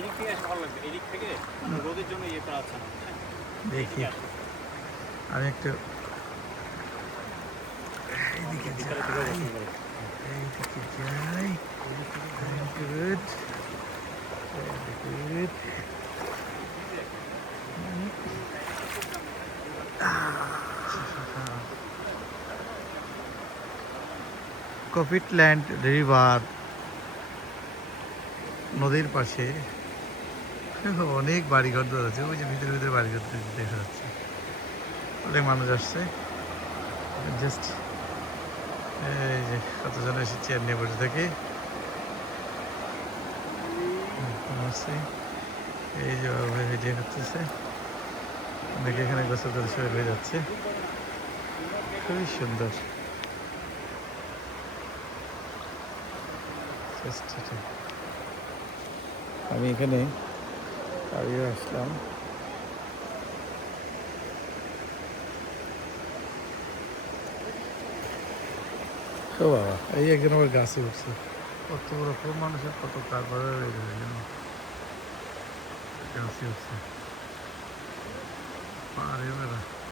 এদিক থেকে আসে ভালো লাগবে, এদিক থেকে রোদের জন্য ইয়ে করা আছে না। দেখি আমি একটু এইদিকে বিকালে থেকে যাই, পছন্দ করে। এইদিকে যাই। Good good. কপিটল্যান্ড রিভার, নদীর পাশে অনেক বাড়িঘর দর আছে। ওই যে ভিতরে ভিতরে বাড়িঘর দেখা যাচ্ছে, অনেক মানুষ আসছে। জাস্ট এই যে কতজন এসে চেয়ার নিয়ে বসে থাকে। এই যে ভাই ভিডিও করতেছে, অনেকে এখানে গোসল করে শুয়ে হয়ে যাচ্ছে। খুবই সুন্দর। আমি এখানে আগে আসলাম। ও বাবা, এই একজন আবার গাছে উঠছে। কত রকম মানুষের কত কারবার গাছে উঠছে। আরে